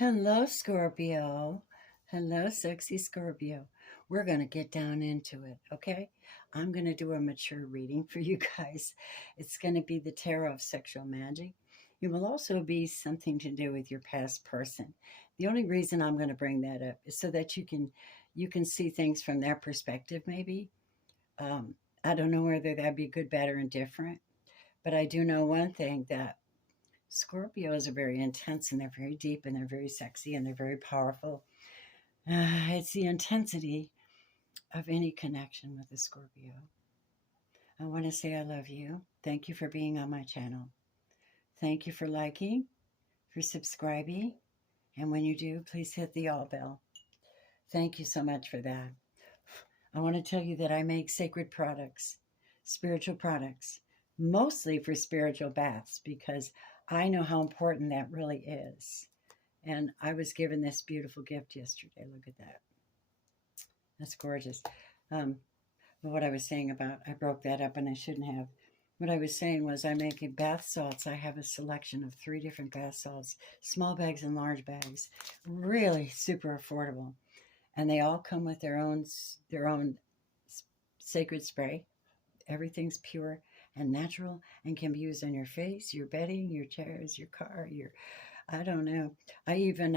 Hello, Scorpio. Hello, sexy Scorpio. We're going to get down into it, okay? I'm going to do a mature reading for you guys. It's going to be the tarot of sexual magic. It will also be something to do with your past person. The only reason I'm going to bring that up is so that you can see things from their perspective maybe. Um I don't know whether that'd be good, bad or indifferent, but I do know one thing that Scorpios are very intense and they're very deep and they're very sexy and they're very powerful. It's the intensity of any connection with a Scorpio. I want to say I love you. Thank you for being on my channel. Thank you for liking, for subscribing, and when you do, please hit the all bell. Thank you so much for that. I want to tell you that I make sacred products, spiritual products, mostly for spiritual baths because I know how important that really is. And I was given this beautiful gift yesterday. Look at that. That's gorgeous. Um, but what I was saying about, I broke that up and I shouldn't have. What I was saying was I'm making bath salts. I have a selection of 3 different bath salts, small bags and large bags, really super affordable. And they all come with their own sacred spray. Everything's pure and natural and can be used on your face, your bedding, your chairs, your car, I don't know. I even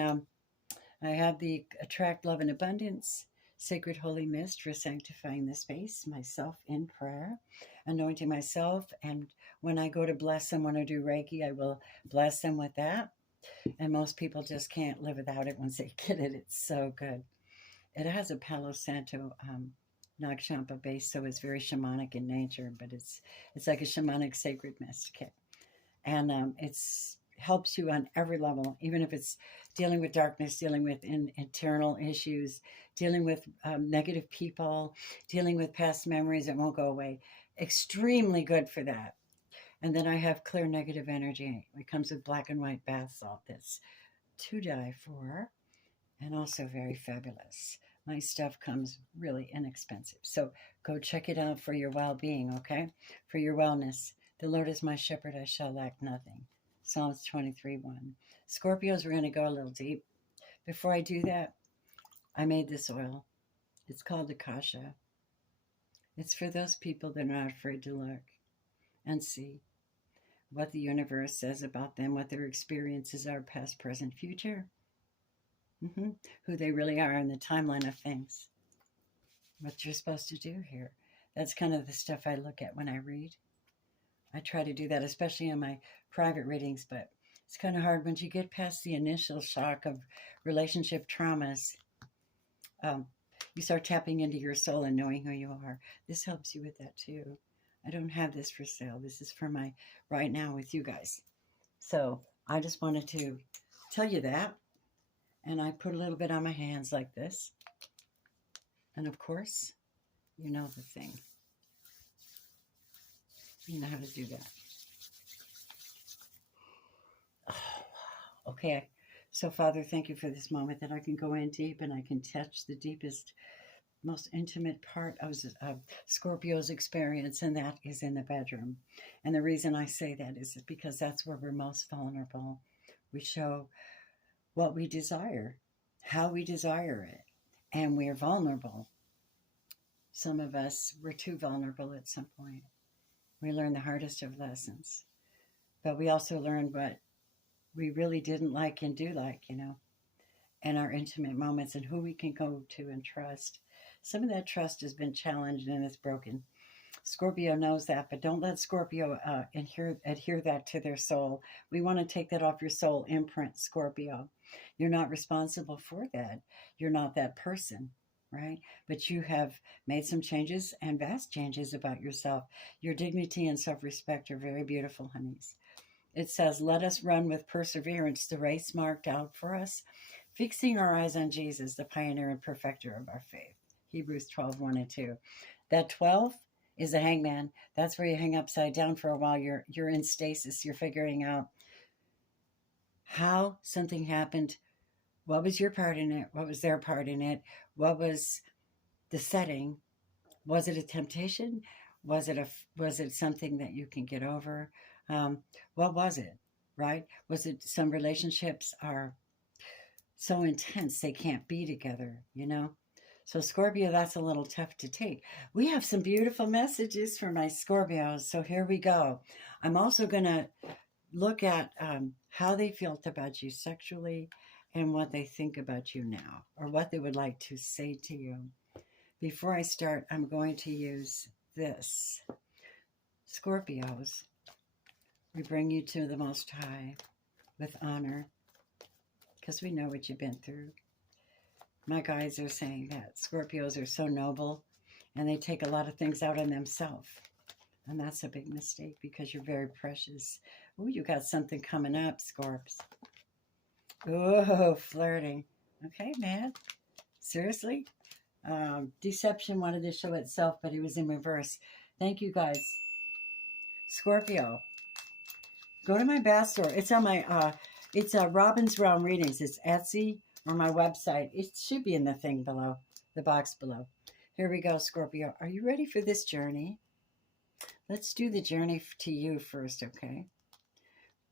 I have the Attract Love and Abundance Sacred Holy Mist for sanctifying the space, myself in prayer, anointing myself. And when I go to bless someone or do Reiki, I will bless them with that. And most people just can't live without it once they get it. It's so good. It has a Palo Santo Nagshampa base, so it's very shamanic in nature, but it's like a shamanic sacred mist kit. And it's helps you on every level, even if it's dealing with darkness, dealing with internal issues, dealing with negative people, dealing with past memories that won't go away. Extremely good for that. And then I have clear negative energy. It comes with black and white bath salt that's to die for and also very fabulous. My stuff comes really inexpensive. So go check it out for your well-being, okay? For your wellness. The Lord is my shepherd, I shall lack nothing. Psalms 23:1. Scorpios, we're going to go a little deep. Before I do that, I made this oil. It's called Akasha. It's for those people that are not afraid to look and see what the universe says about them, what their experiences are, past, present, future, who they really are in the timeline of things, what you're supposed to do here. That's kind of the stuff I look at when I read. I try to do that, especially in my private readings, but it's kind of hard once you get past the initial shock of relationship traumas. You start tapping into your soul and knowing who you are. This helps you with that too. I don't have this for sale. This is for my right now with you guys. So I just wanted to tell you that. And I put a little bit on my hands like this. And of course, you know the thing. You know how to do that. Oh, okay. So, Father, thank you for this moment that I can go in deep and I can touch the deepest, most intimate part of Scorpio's experience, and that is in the bedroom. And the reason I say that is because that's where we're most vulnerable. We show what we desire, how we desire it, and we're vulnerable. Some of us were too vulnerable at some point. We learned the hardest of lessons, but we also learned what we really didn't like and do like, and our intimate moments and who we can go to and trust. Some of that trust has been challenged and it's broken. Scorpio knows that, but don't let Scorpio adhere that to their soul. We want to take that off your soul imprint, Scorpio. You're not responsible for that. You're not that person, right? But you have made some changes and vast changes about yourself. Your dignity and self-respect are very beautiful, honeys. It says, let us run with perseverance the race marked out for us, fixing our eyes on Jesus, the pioneer and perfecter of our faith. Hebrews 12:1 and 2. That 12 is the hangman. That's where you hang upside down for a while. You're in stasis. You're figuring out how something happened. What was your part in it? What was their part in it? What was the setting? Was it a temptation? Was it something that you can get over? What was it? Right? Was it some relationships are so intense they can't be together, you know? So Scorpio, that's a little tough to take. We have some beautiful messages for my Scorpios. So here we go. I'm also going to look at how they felt about you sexually and what they think about you now, or what they would like to say to you. Before I start, I'm going to use this. Scorpios, we bring you to the Most High with honor, because we know what you've been through. My guides are saying that Scorpios are so noble and they take a lot of things out on themselves. And that's a big mistake because you're very precious. Oh, you got something coming up, Scorps. Oh, flirting. Okay, man. Seriously? Deception wanted to show itself, but it was in reverse. Thank you, guys. Scorpio. Go to my bath store. It's on my, it's Robin's Realm Readings. It's Etsy or my website. It should be in the thing below, the box below. Here we go, Scorpio. Are you ready for this journey? Let's do the journey to you first, okay?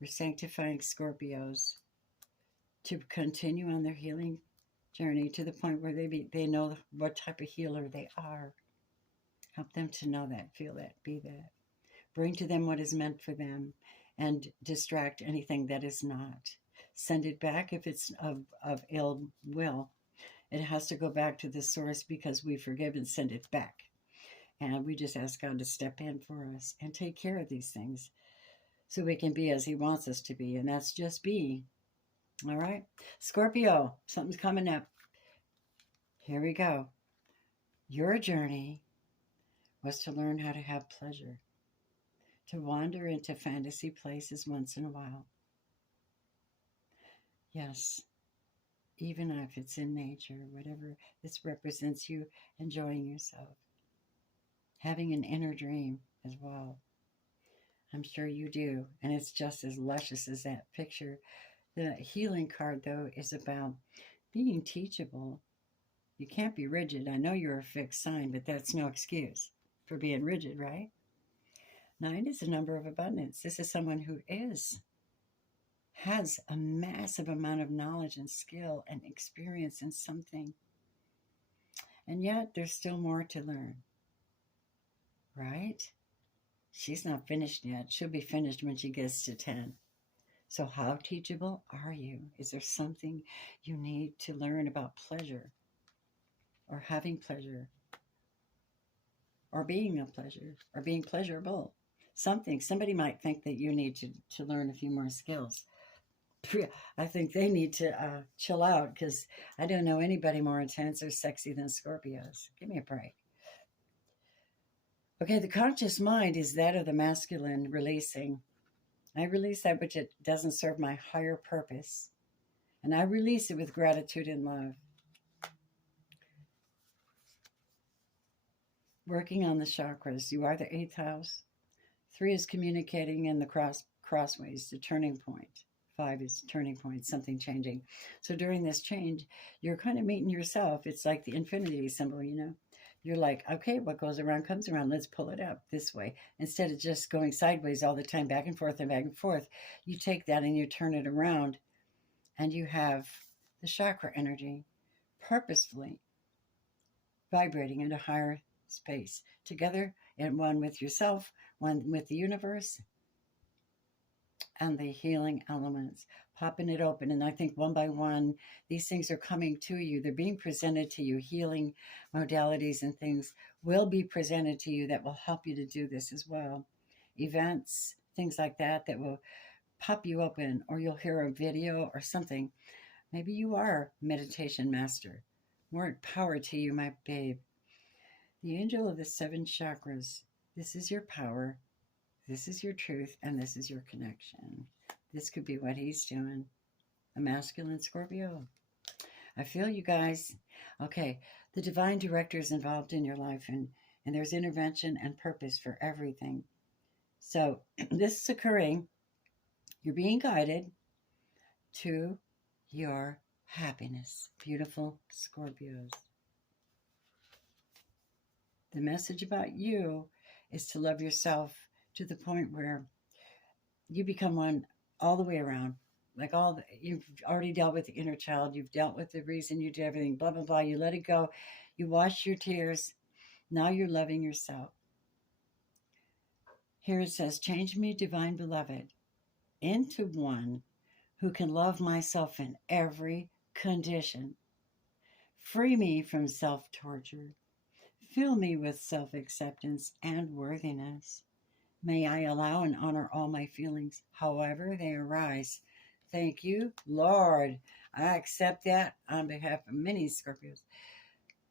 We're sanctifying Scorpios to continue on their healing journey to the point where they know what type of healer they are. Help them to know that, feel that, be that. Bring to them what is meant for them and distract anything that is not. Send it back if it's of ill will. It has to go back to the source because we forgive and send it back. And we just ask God to step in for us and take care of these things so we can be as He wants us to be. And that's just being. All right? Scorpio, something's coming up. Here we go. Your journey was to learn how to have pleasure, to wander into fantasy places once in a while. Yes, even if it's in nature, whatever, this represents you enjoying yourself, having an inner dream as well. I'm sure you do, and it's just as luscious as that picture. The healing card, though, is about being teachable. You can't be rigid. I know you're a fixed sign, but that's no excuse for being rigid, right? 9 is a number of abundance. This is someone who has a massive amount of knowledge and skill and experience in something. And yet there's still more to learn, right? She's not finished yet. She'll be finished when she gets to 10. So how teachable are you? Is there something you need to learn about pleasure or having pleasure or being a pleasure or being pleasurable? Somebody might think that you need to learn a few more skills. I think they need to chill out because I don't know anybody more intense or sexy than Scorpios. Give me a break. Okay, the conscious mind is that of the masculine releasing. I release that which it doesn't serve my higher purpose. And I release it with gratitude and love. Working on the chakras. You are the 8th house. 3 is communicating in the crossways, the turning point. 5 is turning point, something changing. So during this change, you're kind of meeting yourself. It's like the infinity symbol, you know. You're like, okay, what goes around comes around. Let's pull it up this way. Instead of just going sideways all the time, back and forth and back and forth, you take that and you turn it around and you have the chakra energy purposefully vibrating in a higher space, together and one with yourself, one with the universe, and the healing elements, popping it open. And I think one by one, these things are coming to you. They're being presented to you. Healing modalities and things will be presented to you that will help you to do this as well. Events, things like that will pop you open, or you'll hear a video or something. Maybe you are a meditation master. More power to you, my babe. The angel of the 7 chakras. This is your power. This is your truth, and this is your connection. This could be what he's doing. A masculine Scorpio. I feel you guys. Okay, the divine director is involved in your life, and there's intervention and purpose for everything. So this is occurring. You're being guided to your happiness. Beautiful Scorpios. The message about you is to love yourself to the point where you become one all the way around. like you've already dealt with the inner child, you've dealt with the reason you did everything, blah, blah, blah. You let it go. You washed your tears. Now you're loving yourself. Here it says, change me, divine beloved, into one who can love myself in every condition. Free me from self-torture. Fill me with self-acceptance and worthiness. May I allow and honor all my feelings, however they arise. Thank you, Lord. I accept that on behalf of many Scorpios.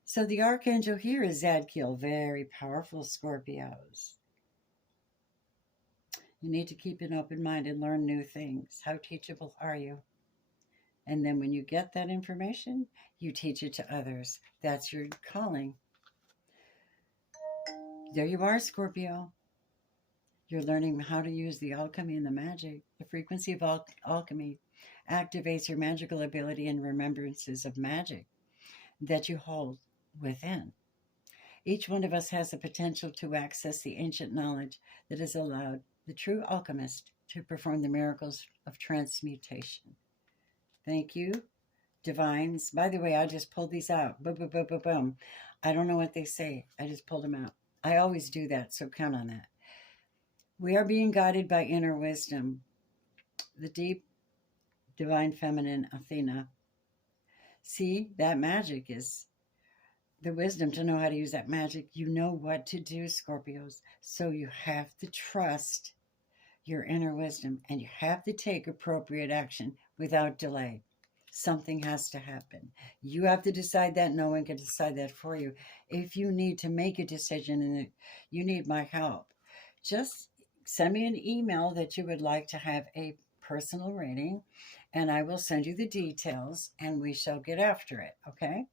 So the archangel here is Zadkiel, very powerful Scorpios. You need to keep an open mind and learn new things. How teachable are you? And then when you get that information, you teach it to others. That's your calling. There you are, Scorpio. You're learning how to use the alchemy and the magic. The frequency of alchemy activates your magical ability and remembrances of magic that you hold within. Each one of us has the potential to access the ancient knowledge that has allowed the true alchemist to perform the miracles of transmutation. Thank you, divines. By the way, I just pulled these out. Boom, boom, boom, boom, boom. I don't know what they say. I just pulled them out. I always do that, so count on that. We are being guided by inner wisdom, the deep, divine feminine Athena. See, that magic is the wisdom to know how to use that magic. You know what to do, Scorpios. So you have to trust your inner wisdom and you have to take appropriate action without delay. Something has to happen. You have to decide that. No one can decide that for you. If you need to make a decision and you need my help, just send me an email that you would like to have a personal reading, and I will send you the details and we shall get after it, okay?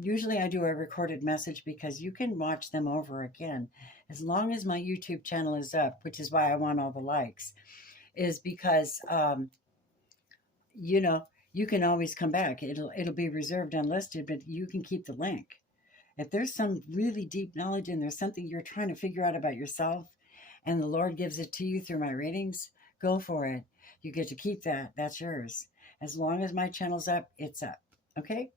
Usually I do a recorded message because you can watch them over again. As long as my YouTube channel is up, which is why I want all the likes, is because, you can always come back. It'll be reserved unlisted, but you can keep the link. If there's some really deep knowledge and there's something you're trying to figure out about yourself and the Lord gives it to you through my readings, go for it. You get to keep that. That's yours. As long as my channel's up, it's up. Okay?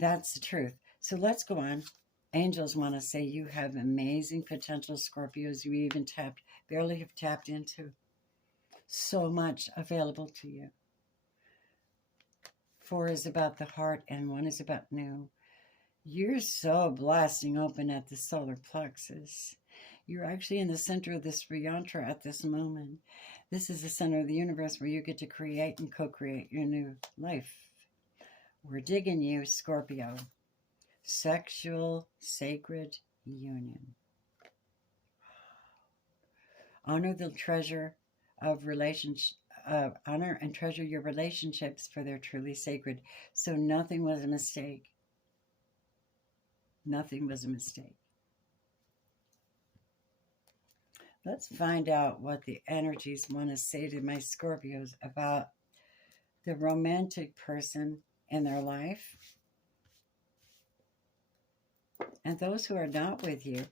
That's the truth. So let's go on. Angels want to say you have amazing potential, Scorpios. You even barely have tapped into. So much available to you. 4 is about the heart and 1 is about new. You're so blasting open at the solar plexus. You're actually in the center of this yantra at this moment. This is the center of the universe where you get to create and co-create your new life. We're digging you, Scorpio. Sexual sacred union. Honor the treasure of relationship. Honor and treasure your relationships, for they're truly sacred. So nothing was a mistake. Nothing was a mistake. Let's find out what the energies want to say to my Scorpios about the romantic person in their life and those who are not with you,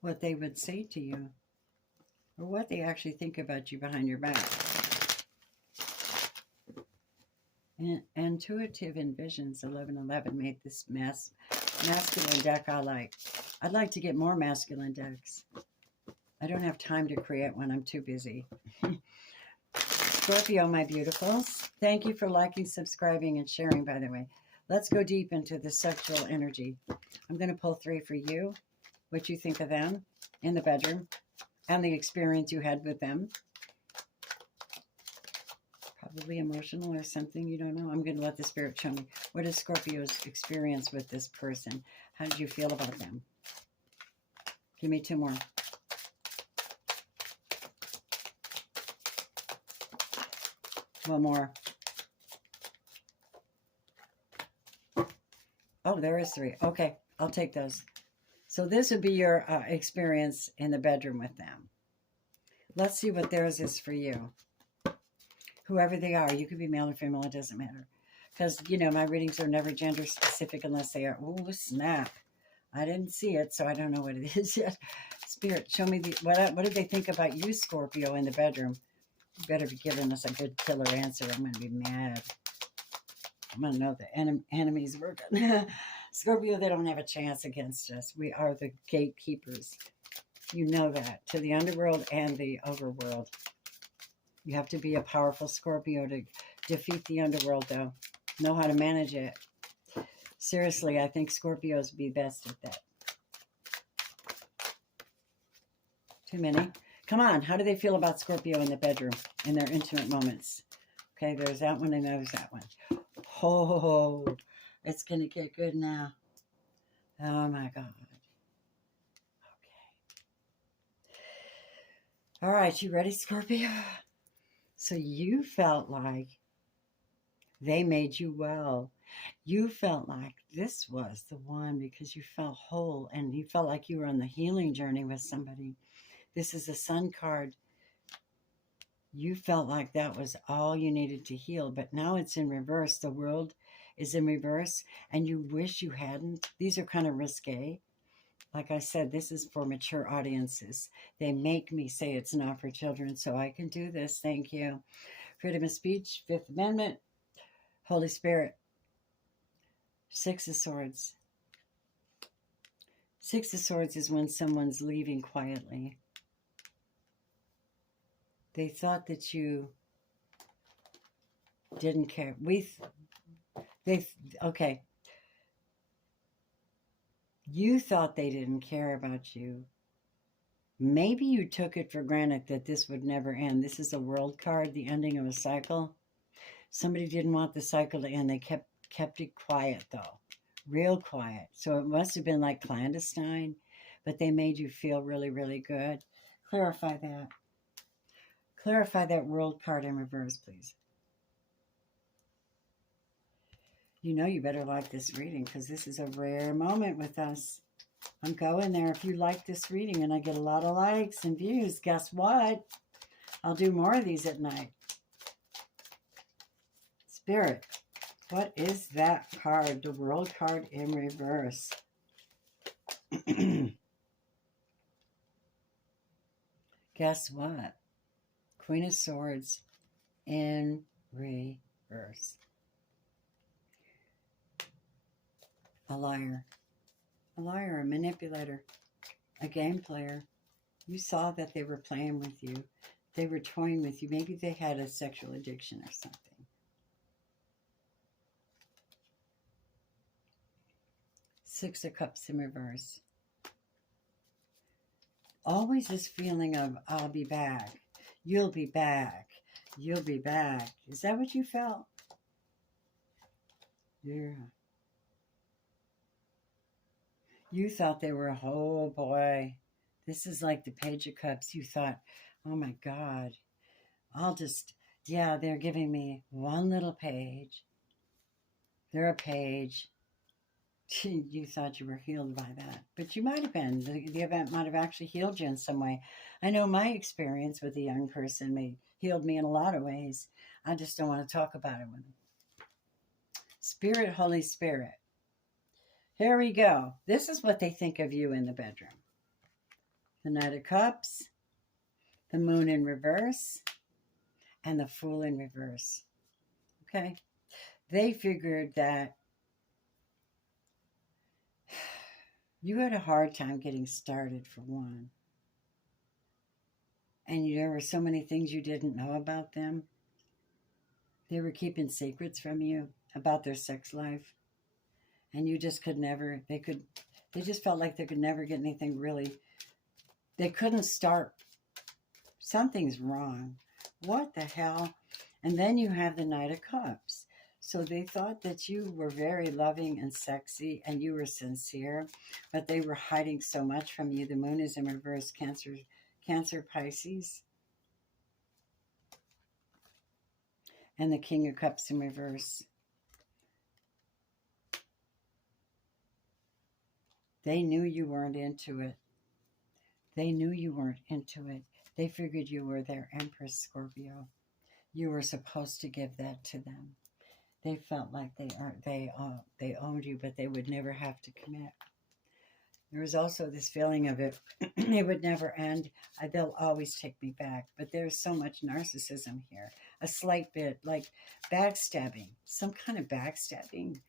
what they would say to you or what they actually think about you behind your back. Intuitive Envisions 1111 made this masculine deck I like. I'd like to get more masculine decks. I don't have time to create one. I'm too busy. Scorpio, my beautifuls, thank you for liking, subscribing, and sharing, by the way. Let's go deep into the sexual energy. I'm going to pull 3 for you, what you think of them in the bedroom, and the experience you had with them. Probably emotional or something, you don't know. I'm going to let the spirit show me. What is Scorpio's experience with this person? How did you feel about them? Give me 2 more. One more. Oh, there is 3. Okay, I'll take those. So this would be your experience in the bedroom with them. Let's see what theirs is for you. Whoever they are, you could be male or female, it doesn't matter. Because, my readings are never gender specific unless they are, oh, snap. I didn't see it, so I don't know what it is yet. Spirit, show me what did they think about you, Scorpio, in the bedroom? You better be giving us a good killer answer. I'm going to be mad. I'm going to know the enemy's working. Scorpio, they don't have a chance against us. We are the gatekeepers. You know that. To the underworld and the overworld. You have to be a powerful Scorpio to defeat the underworld, though. Know how to manage it. Seriously, I think Scorpios be best at that. Too many. Come on. How do they feel about Scorpio in the bedroom, in their intimate moments? Okay, there's that one and there's that one. Oh, it's going to get good now. Oh, my God. Okay. All right, you ready, Scorpio? So you felt like they made you well. You felt like this was the one because you felt whole and you felt like you were on the healing journey with somebody. This is a Sun card. You felt like that was all you needed to heal, but now it's in reverse. The world is in reverse and you wish you hadn't. These are kind of risque. Like I said, this is for mature audiences. They make me say it's not for children, so I can do this. Thank you. Freedom of speech, Fifth Amendment, Holy Spirit. Six of Swords. Six of Swords is when someone's leaving quietly. They thought that you didn't care. Okay. You thought they didn't care about you. Maybe you took it for granted that this would never end. This is a world card, the ending of a cycle. Somebody didn't want the cycle to end. They kept it quiet, though. Real quiet. So it must have been like clandestine, but they made you feel really, really good. Clarify that. Clarify that world card in reverse, please. You know you better like this reading because this is a rare moment with us. I'm going there. If you like this reading and I get a lot of likes and views, guess what? I'll do more of these at night. Spirit, what is that card? The world card in reverse. Guess what? Queen of Swords in reverse. A liar. A liar, a manipulator, a game player. You saw that they were playing with you. They were toying with you. Maybe they had a sexual addiction or something. Six of Cups in reverse. Always this feeling of, I'll be back. You'll be back. You'll be back. Is that what you felt? Yeah. You thought they were, oh boy, this is like the Page of Cups. You thought, oh my God, yeah, they're giving me one little page. They're a page. You thought you were healed by that, but you might have been. The event might have actually healed you in some way. I know my experience with a young person healed me in a lot of ways. I just don't want to talk about it with them. Spirit, Holy Spirit. Here we go. This is what they think of you in the bedroom. The Knight of Cups, the Moon in reverse, and the Fool in reverse. Okay? They figured that you had a hard time getting started, for one. And there were so many things you didn't know about them. They were keeping secrets from you about their sex life. And you just could never, they just felt like they could never get anything really. They couldn't start. Something's wrong. What the hell? And then you have the Knight of Cups. So they thought that you were very loving and sexy and you were sincere, but they were hiding so much from you. The Moon is in reverse, Cancer, Pisces. And the King of Cups in reverse. They knew you weren't into it. They knew you weren't into it. They figured you were their Empress, Scorpio. You were supposed to give that to them. They felt like they owned you, but they would never have to commit. There was also this feeling of it, it would never end. They'll always take me back. But there's so much narcissism here. A slight bit like backstabbing. Some kind of backstabbing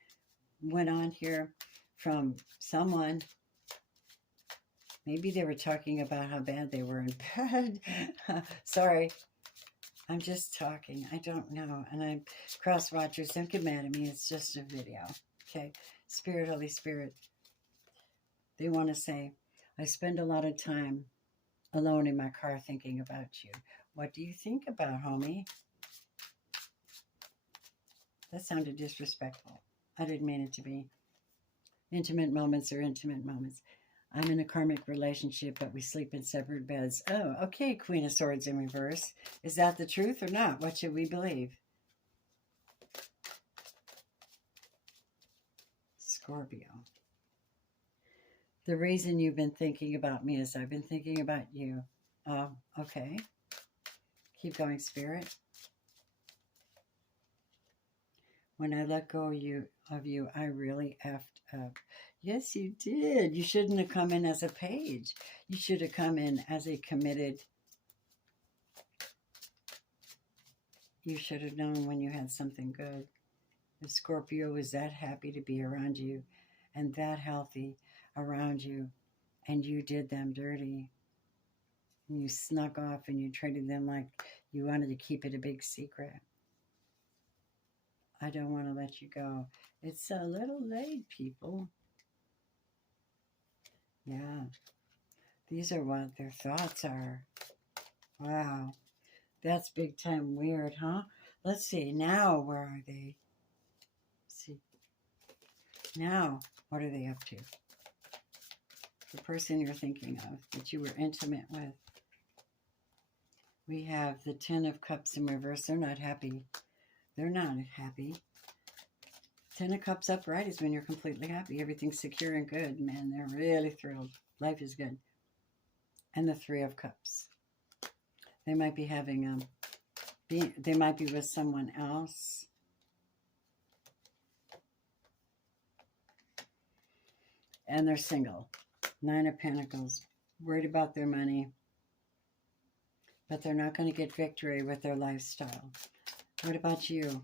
went on here from someone. Maybe they were talking about how bad they were in bed. Sorry. I'm just talking. I don't know. And I'm cross watchers. Don't get mad at me. It's just a video. Okay. Spirit, Holy Spirit. They want to say, I spend a lot of time alone in my car thinking about you. What do you think about, homie? That sounded disrespectful. I didn't mean it to be. Intimate moments are intimate moments. I'm in a karmic relationship, but we sleep in separate beds. Oh, okay, Queen of Swords in reverse. Is that the truth or not? What should we believe? Scorpio. The reason you've been thinking about me is I've been thinking about you. Oh, okay. Keep going, Spirit. When I let go of you, I really effed up. Yes, you did. You shouldn't have come in as a page. You should have come in as a committed. You should have known when you had something good. If Scorpio was that happy to be around you and that healthy around you, and you did them dirty, and you snuck off and you treated them like you wanted to keep it a big secret. I don't want to let you go. It's a little late, people. Yeah. These are what their thoughts are. Wow. That's big time weird, huh? Let's see. Now, where are they? Let's see. Now, what are they up to? The person you're thinking of, that you were intimate with. We have the Ten of Cups in reverse. They're not happy. They're not happy. Ten of Cups upright is when you're completely happy. Everything's secure and good. Man, they're really thrilled. Life is good. And the Three of Cups. They might be having they might be with someone else. And they're single. Nine of Pentacles. Worried about their money. But they're not going to get victory with their lifestyle. What about you,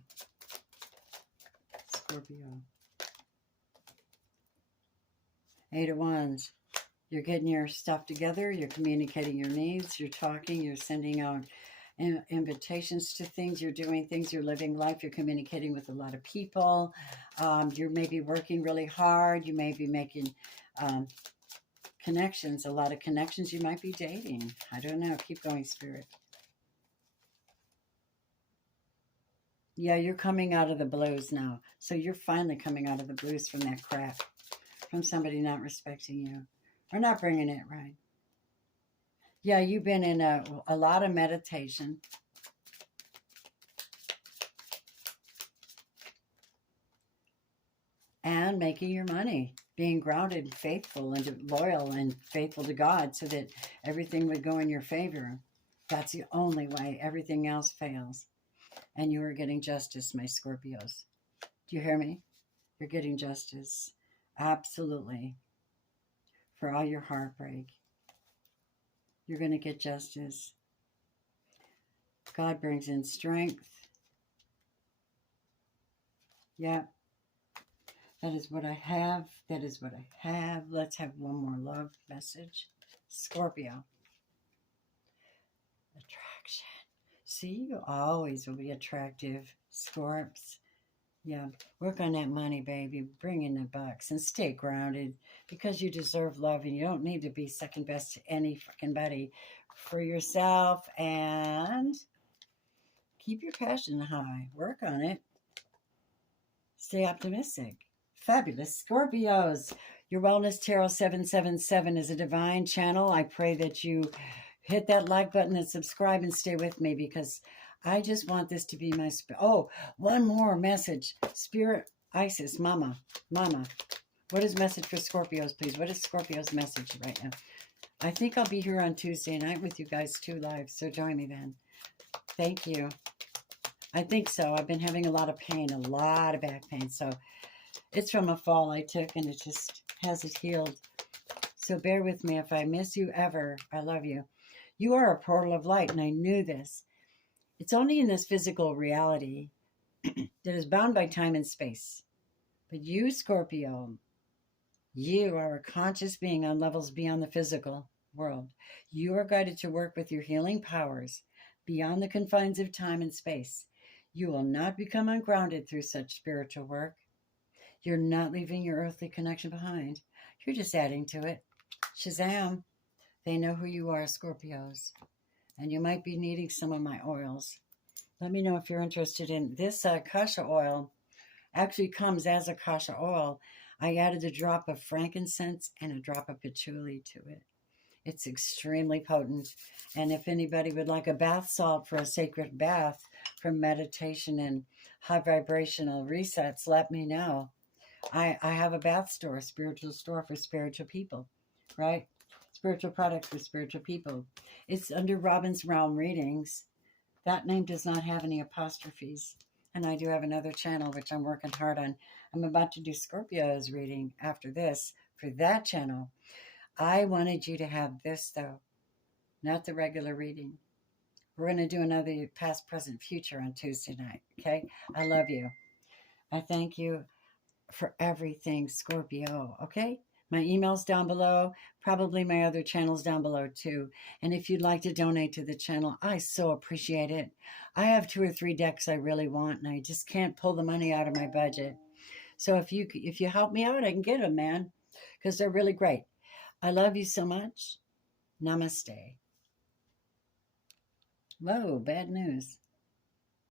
Scorpio? Eight of Wands. You're getting your stuff together. You're communicating your needs. You're talking. You're sending out invitations to things. You're doing things. You're living life. You're communicating with a lot of people. You're maybe working really hard. You may be making connections. A lot of connections. You might be dating. I don't know. Keep going, Spirit. Yeah, you're coming out of the blues now. So you're finally coming out of the blues from that crap. From somebody not respecting you. Or not bringing it right. Yeah, you've been in a lot of meditation. And making your money. Being grounded and faithful and loyal and faithful to God so that everything would go in your favor. That's the only way. Everything else fails. And you are getting justice, my Scorpios. Do you hear me? You're getting justice. Absolutely. For all your heartbreak. You're going to get justice. God brings in strength. Yeah. That is what I have. That is what I have. Let's have one more love message. Scorpio. Attraction. See, you always will be attractive, Scorps. Yeah, work on that money, baby. Bring in the bucks and stay grounded because you deserve love and you don't need to be second best to any fucking buddy. For yourself and keep your passion high. Work on it. Stay optimistic. Fabulous Scorpios. Your Wellness Tarot 777 is a divine channel. I pray that you hit that like button and subscribe and stay with me because I just want this to be my... Oh, one more message. Spirit, Isis, Mama. What is message for Scorpios, please? What is Scorpio's message right now? I think I'll be here on Tuesday night with you guys 2 live, so join me then. Thank you. I think so. I've been having a lot of pain, a lot of back pain. So it's from a fall I took and it just hasn't healed. So bear with me if I miss you ever. I love you. You are a portal of light, and I knew this. It's only in this physical reality that is bound by time and space. But you, Scorpio, you are a conscious being on levels beyond the physical world. You are guided to work with your healing powers beyond the confines of time and space. You will not become ungrounded through such spiritual work. You're not leaving your earthly connection behind. You're just adding to it. Shazam! They know who you are, Scorpios. And you might be needing some of my oils. Let me know if you're interested in this kasha oil. Actually comes as a kasha oil. I added a drop of frankincense and a drop of patchouli to it. It's extremely potent. And if anybody would like a bath salt for a sacred bath from meditation and high vibrational resets, let me know. I have a bath store, a spiritual store for spiritual people, right? Spiritual products for spiritual people. It's under Robin's Realm Readings. That name does not have any apostrophes. And I do have another channel, which I'm working hard on. I'm about to do Scorpio's reading after this for that channel. I wanted you to have this, though, not the regular reading. We're going to do another past, present, future on Tuesday night, okay? I love you. I thank you for everything, Scorpio, okay? My email's down below, probably my other channels down below too. And if you'd like to donate to the channel, I so appreciate it. I have 2 or 3 decks I really want, and I just can't pull the money out of my budget. So if you help me out, I can get them, man, because they're really great. I love you so much. Namaste. Whoa, bad news.